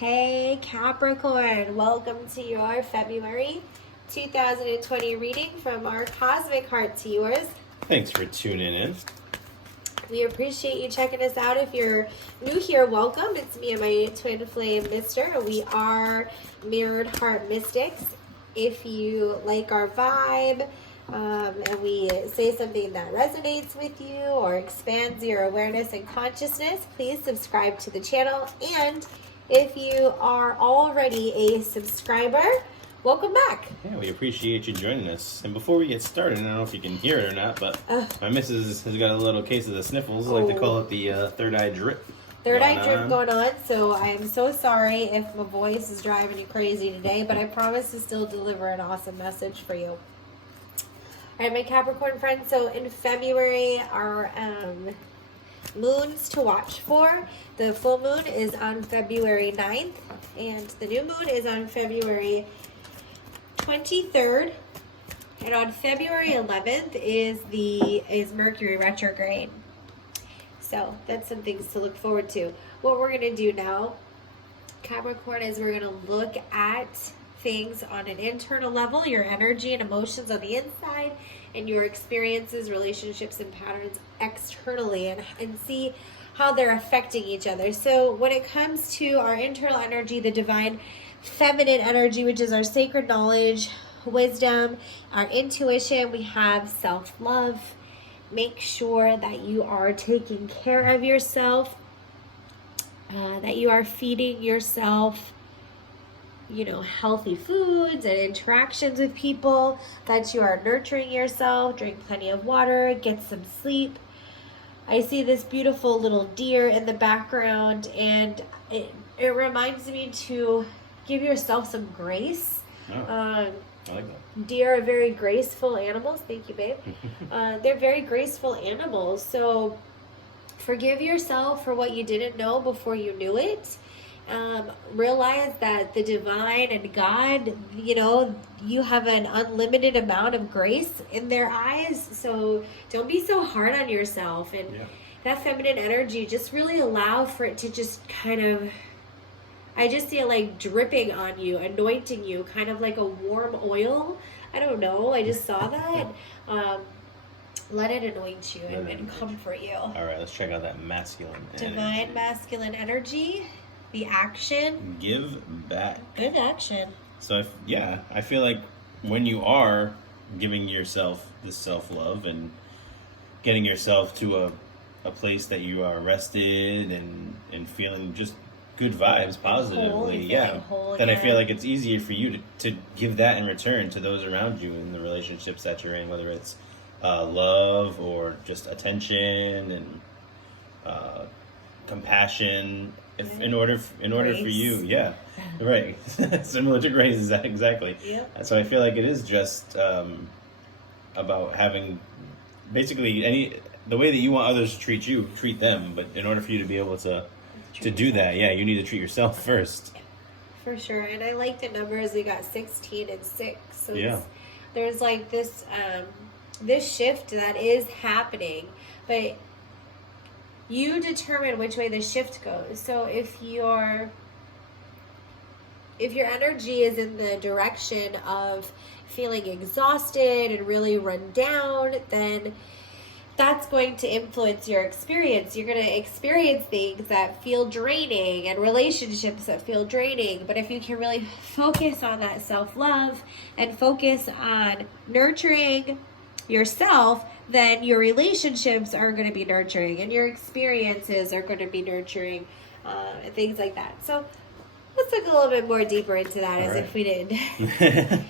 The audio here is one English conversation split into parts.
Hey Capricorn, welcome to your February 2020 reading from our Cosmic Heart to yours. Thanks for tuning in. We appreciate you checking us out. If you're new here, welcome. It's me and my twin flame mister. We are Mirrored Heart Mystics. If you like our vibe and we say something that resonates with you or expands your awareness and consciousness, please subscribe to the channel. And if you are already a subscriber, welcome back. Yeah, we appreciate you joining us. And before we get started, I don't know if you can hear it or not, but my missus has got a little case of the sniffles. I like to call it the third eye drip. Third eye drip going on, so I'm so sorry if my voice is driving you crazy today, but I promise to still deliver an awesome message for you. All right, my Capricorn friends, so in February, our moons to watch for. The full moon is on February 9th, and the new moon is on February 23rd, and on February 11th is Mercury retrograde. So that's some things to look forward to. What we're going to do now, Capricorn, is we're going to look at things on an internal level, your energy and emotions on the inside, and your experiences, relationships, and patterns externally, and see how they're affecting each other. So when it comes to our internal energy, the divine feminine energy, which is our sacred knowledge, wisdom, our intuition, we have self-love. Make sure that you are taking care of yourself, that you are feeding yourself, healthy foods and interactions with people, that you are nurturing yourself, drink plenty of water, get some sleep. I see this beautiful little deer in the background, and it reminds me to give yourself some grace. I like that. Deer are very graceful animals. Thank you, babe. They're very graceful animals. So forgive yourself for what you didn't know before you knew it. Realize that the divine and God, you have an unlimited amount of grace in their eyes. So don't be so hard on yourself. And that feminine energy, just really allow for it to just kind of, I just see it like dripping on you, anointing you, kind of like a warm oil. I don't know. I just saw that. Let it anoint you and comfort you. All right, let's check out that masculine divine energy. Masculine energy. The action. Give back. Good action. So, I feel like when you are giving yourself this self-love and getting yourself to a place that you are rested and feeling just good vibes positively, then I feel like it's easier for you to give that in return to those around you in the relationships that you're in, whether it's love or just attention and compassion. If in order for you, right, similar to grace, exactly. So I feel like it is just about having basically the way that you want others to treat you, treat them. But in order for you to be able to do that, you need to treat yourself first. For sure. And I like the numbers. We got 16 and 6. So there's like this shift that is happening, but you determine which way the shift goes. So if your energy is in the direction of feeling exhausted and really run down, then that's going to influence your experience. You're going to experience things that feel draining and relationships that feel draining. But if you can really focus on that self-love and focus on nurturing yourself, then your relationships are going to be nurturing and your experiences are going to be nurturing, and things like that. So let's look a little bit more deeper into that. All as right. If we did.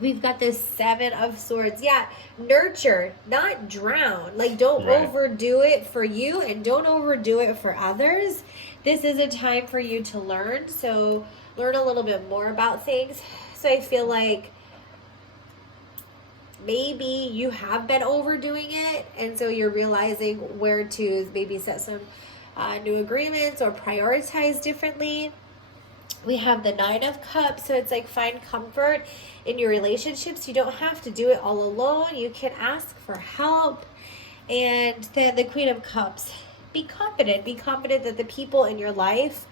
We've got this 7 of Swords. Nurture, not drown. Like, don't overdo it for you and don't overdo it for others. This is a time for you to learn. So learn a little bit more about things. So I feel like maybe you have been overdoing it, and so you're realizing where to maybe set some new agreements or prioritize differently. We have the 9 of Cups, so it's like find comfort in your relationships. You don't have to do it all alone. You can ask for help. And then the Queen of Cups, be confident. Be confident that the people in your life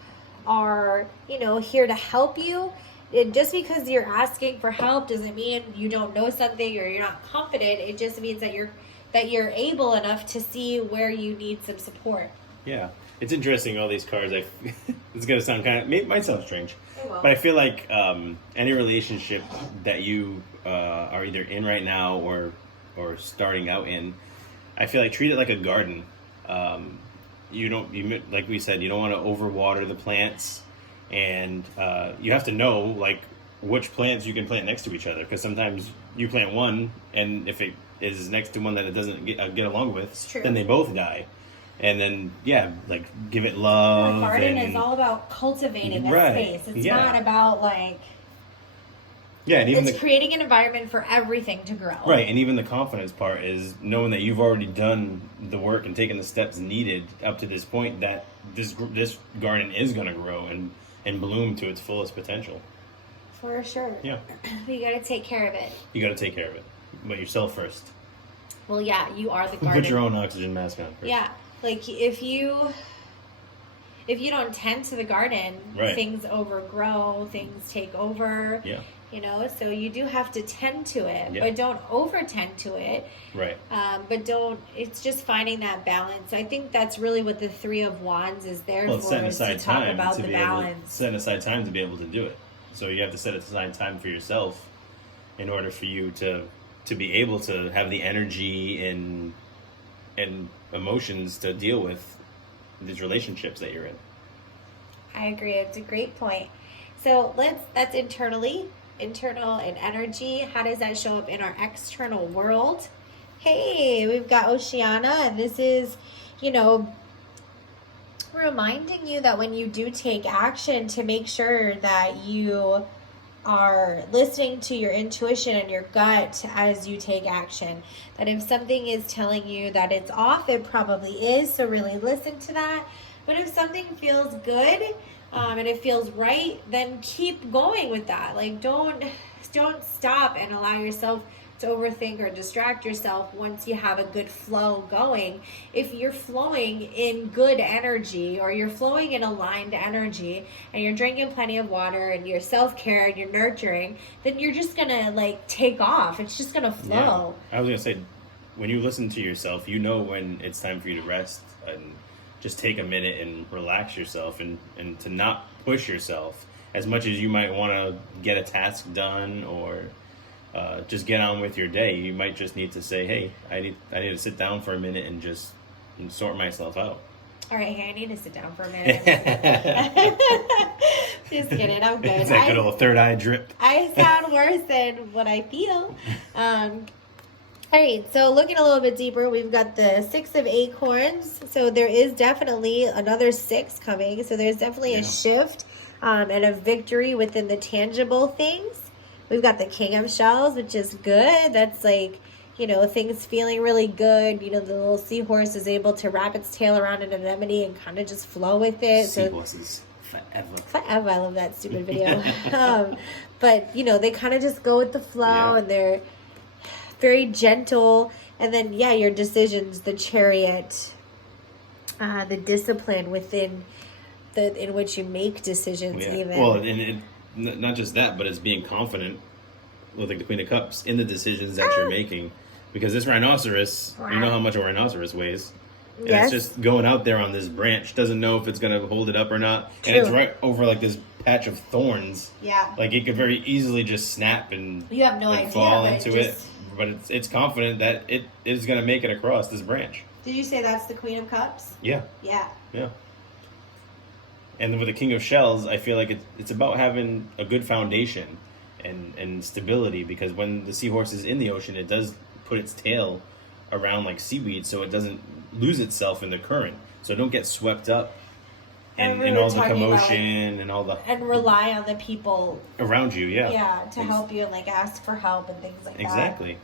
are, here to help you. And just because you're asking for help doesn't mean you don't know something or you're not confident. It just means that you're able enough to see where you need some support. Yeah. It's interesting, all these cards. It's going to sound might sound strange. But I feel like any relationship that you are either in right now or starting out in, I feel like treat it like a garden. Like we said, you don't want to overwater the plants, and you have to know like which plants you can plant next to each other, because sometimes you plant one, and if it is next to one that it doesn't get along with, then they both die. And then, give it love. A garden is all about cultivating a space. It's not about, and even it's creating an environment for everything to grow. Right, and even the confidence part is knowing that you've already done the work and taken the steps needed up to this point, that this garden is going to grow and bloom to its fullest potential. For sure. Yeah. You got to take care of it. You got to take care of it. But yourself first. Well, yeah, you are the garden. Put your own oxygen mask on first. Yeah. Like, if you don't tend to the garden, things overgrow, things take over. Yeah. So you do have to tend to it, but don't over tend to it. Right. It's just finding that balance. I think that's really what the Three of Wands is there for, is to talk about the balance. Setting aside time to be able to do it. So you have to set aside time for yourself in order for you to be able to have the energy and emotions to deal with these relationships that you're in. I agree. It's a great point. So that's internal and energy. How does that show up in our external world? Hey, we've got Oceana, and this is, reminding you that when you do take action, to make sure that you are listening to your intuition and your gut as you take action. That if something is telling you that it's off, it probably is. So really listen to that. But if something feels good and it feels right, then keep going with that. Like, don't stop and allow yourself to overthink or distract yourself once you have a good flow going. If you're flowing in good energy, or you're flowing in aligned energy, and you're drinking plenty of water, and you're self-care and you're nurturing, then you're just gonna take off. It's just gonna flow. Yeah. I was gonna say, when you listen to yourself, you know when it's time for you to rest and just take a minute and relax yourself, and to not push yourself as much as you might want to get a task done or just get on with your day. You might just need to say, hey, I need to sit down for a minute and just sort myself out. All right, I need to sit down for a minute. Just kidding, I'm good. It's that good old third eye drip. I sound worse than what I feel. All right, so looking a little bit deeper, we've got the Six of Acorns. So there is definitely another 6 coming. So there's definitely a shift and a victory within the tangible things. We've got the King of Shells, which is good. That's things feeling really good. The little seahorse is able to wrap its tail around an anemone and kind of just flow with it. Seahorses forever. Forever. I love that stupid video. But, they kind of just go with the flow, and they're very gentle. And then, your decisions, the Chariot, the discipline within in which you make decisions even. Well, and not just that, but it's being confident with the Queen of Cups in the decisions that you're making. Because this rhinoceros, you know how much a rhinoceros weighs. And it's just going out there on this branch, doesn't know if it's going to hold it up or not. True. And it's right over this patch of thorns. Yeah. It could very easily just snap and you have no idea, fall into it. But it's confident that it is going to make it across this branch. Did you say that's the Queen of Cups? Yeah. Yeah. Yeah. And with the King of Shells, I feel like it's about having a good foundation and stability, because when the seahorse is in the ocean, it does put its tail around like seaweed so it doesn't lose itself in the current. So don't get swept up in all the commotion and all the... And rely on the people... around you, yeah. Yeah, to help you and ask for help and things like that. Exactly.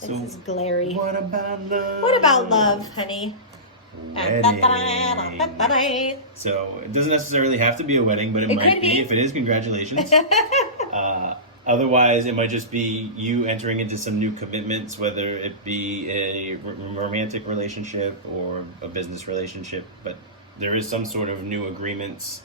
This is glary. What about love? What about love, honey? Wedding. So it doesn't necessarily have to be a wedding, but it might be. If it is, congratulations. Otherwise, it might just be you entering into some new commitments, whether it be a romantic relationship or a business relationship. But there is some sort of new agreements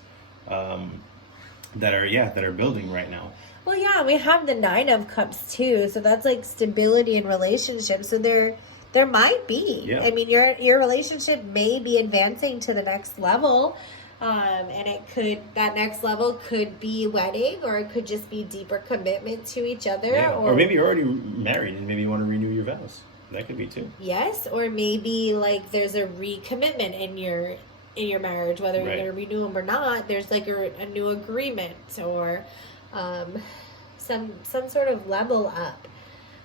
that are building right now. Well, yeah, we have the 9 of Cups too, so that's like stability in relationships. So there might be. Yeah. I mean, your relationship may be advancing to the next level, and that next level could be wedding, or it could just be deeper commitment to each other. Yeah. Or maybe you're already married and maybe you want to renew your vows. That could be too. Yes, or maybe like there's a recommitment in your marriage, whether you're going to renew them or not. There's like a new agreement, or some sort of level up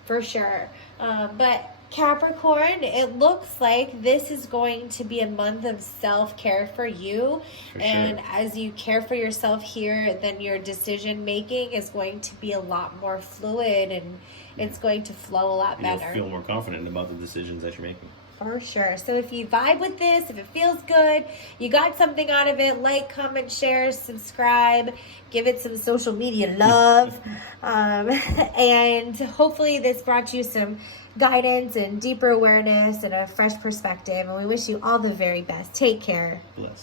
for sure. But Capricorn, it looks like this is going to be a month of self-care for you. And as you care for yourself here, then your decision making is going to be a lot more fluid, and it's going to flow a lot better. You'll feel more confident about the decisions that you're making. For sure. So if you vibe with this, if it feels good, you got something out of it, like, comment, share, subscribe, give it some social media love. And hopefully this brought you some guidance and deeper awareness and a fresh perspective. And we wish you all the very best. Take care. Bless.